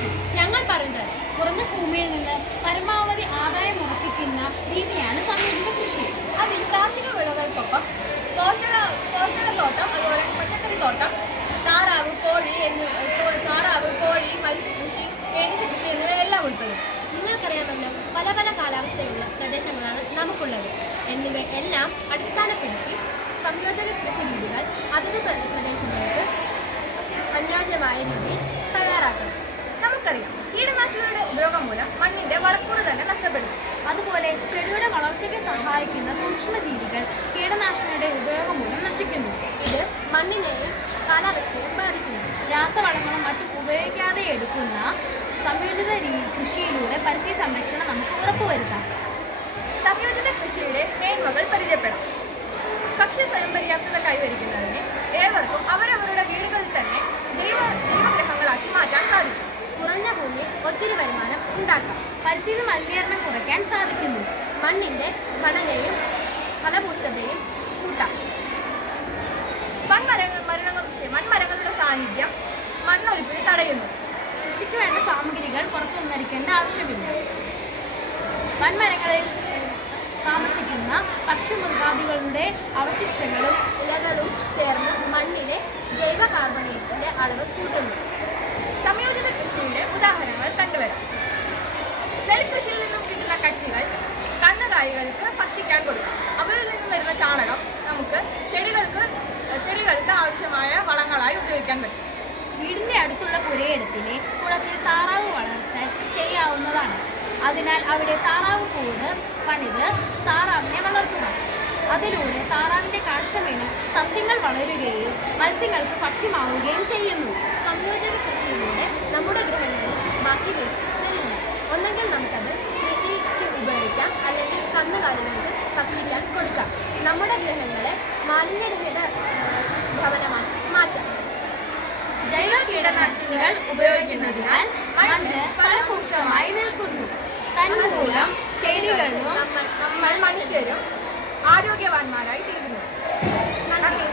കൃഷി. ഞങ്ങൾ പറഞ്ഞത് കുറഞ്ഞ ഭൂമിയിൽ നിന്ന് പരമാവധി ആദായം ഉറപ്പിക്കുന്ന രീതിയാണ് സംയോജിത കൃഷി. അതിൽ കാർഷിക വിളകൾക്കൊപ്പം പോഷകത്തോട്ടം, അതുപോലെ പച്ചക്കറി തോട്ടം, താറാവ്, കോഴി, മത്സ്യകൃഷി, തേനീച്ച കൃഷി എന്നിവയെല്ലാം ഉൾപ്പെടും. നിങ്ങൾക്കറിയാമല്ലോ, പല പല കാലാവസ്ഥയുള്ള പ്രദേശങ്ങളാണ് നമുക്കുള്ളത്. എന്നിവയെല്ലാം അടിസ്ഥാനപ്പെടുത്തി സംയോജക കൃഷി രീതികൾ അതത് പ്രദേശങ്ങൾക്ക് അനുയോജ്യമായ രീതിയിൽ തയ്യാറാക്കണം. നമുക്കറിയാം, കീടനാശിനികളുടെ ഉപയോഗം മൂലം മണ്ണിന്റെ വളക്കൂറ് തന്നെ നഷ്ടപ്പെടും. അതുപോലെ ചെടിയുടെ വളർച്ചയ്ക്ക് സഹായിക്കുന്ന സൂക്ഷ്മജീവികൾ കീടനാശിനിയുടെ ഉപയോഗം മൂലം നശിക്കുന്നു. ഇത് മണ്ണിനെയും കാലാവസ്ഥയെയും ബാധിക്കുന്നു. രാസവളങ്ങളും മറ്റും ഉപയോഗിക്കാതെ എടുക്കുന്ന സംയോജിത കൃഷിയിലൂടെ പരിസ്ഥിതി സംരക്ഷണം നമുക്ക് ഉറപ്പുവരുത്താം. സംയോജിത കൃഷിയുടെ മേന്മകൾ പരിചയപ്പെടാം. ഭക്ഷ്യ സ്വയം പര്യാപ്തത കൈവരിക്കുന്നതിന് ഏവർക്കും അവരവരുടെ വീടുകളിൽ തന്നെ ജൈവഗ്രഹങ്ങളാക്കി മാറ്റാൻ സാധിക്കും. കുറഞ്ഞ ഭൂമിയിൽ ഒത്തിരി വരുമാനം ഉണ്ടാക്കാം. പരിസ്ഥിതി മലിനീകരണം കുറയ്ക്കാൻ സാധിക്കുന്നു. മണ്ണിന്റെ ഘടനയും ഫലപുഷ്ടതയും കൂട്ടാം. വൻമരങ്ങളുടെ സാന്നിധ്യം മണ്ണൊലിപ്പിന് തടയുന്നു. കൃഷിക്ക് വേണ്ട സാമഗ്രികൾ പുറത്തുനിന്നടിക്കേണ്ട ആവശ്യമില്ല. വൻമരങ്ങളിൽ താമസിക്കുന്ന പക്ഷിമൃഗാദികളുടെ അവശിഷ്ടങ്ങളും ഇലകളും ചേർന്ന് മണ്ണിലെ ജൈവ കാർബണേറ്റിന്റെ അളവ് കൂട്ടുന്നു. സംയോജിത കൃഷിയുടെ ഉദാഹരണങ്ങൾ കണ്ടുവരാം. നെൽകൃഷിയിൽ നിന്നും കിട്ടുന്ന കച്ചികൾ കന്നുകാലികൾക്ക് ഭക്ഷിക്കാൻ കൊടുക്കാം. അവയിൽ നിന്നും വരുന്ന ചാണകം നമുക്ക് ചെടികൾക്ക് ആവശ്യമായ വളങ്ങളായി ഉപയോഗിക്കാൻ പറ്റും. വീടിന്റെ അടുത്തുള്ള പുരയിടത്തിലെ കുളത്തിൽ താറാവ് വളർത്തൽ ചെയ്യാവുന്നതാണ്. അതിനാൽ അവിടെ താറാവ് കൂട് പണിത് താറാവിനെ വളർത്തുക. അതിലൂടെ താറാവിന്റെ കാഷ്ടമേണ് സസ്യങ്ങൾ വളരുകയും മത്സ്യങ്ങൾക്ക് ഭക്ഷ്യമാവുകയും ചെയ്യുന്നു. സംയോജക കൃഷിയിലൂടെ നമ്മുടെ ഗൃഹങ്ങളിൽ ബാക്കി വേസ്റ്റ് വരില്ല. ഒന്നെങ്കിൽ നമുക്കത് കൃഷിക്ക് ഉപയോഗിക്കാം, അല്ലെങ്കിൽ കന്നുകാലികൾക്ക് ഭക്ഷിക്കാൻ കൊടുക്കാം. നമ്മുടെ ഗൃഹങ്ങളെ മാലിന്യരഹിത ഭവനമാക്കി മാറ്റാം. ജൈവ കീടനാശിനികൾ ഉപയോഗിക്കുന്നതിനാൽ മണ്ണ് ഫലപുഷ്ടമായി നിൽക്കുന്നു. തന്മൂലം ചെടികളും നമ്മൾ മനുഷ്യരും ആരോഗ്യവാന്മാരായി തീരുന്നു. നന്ദി.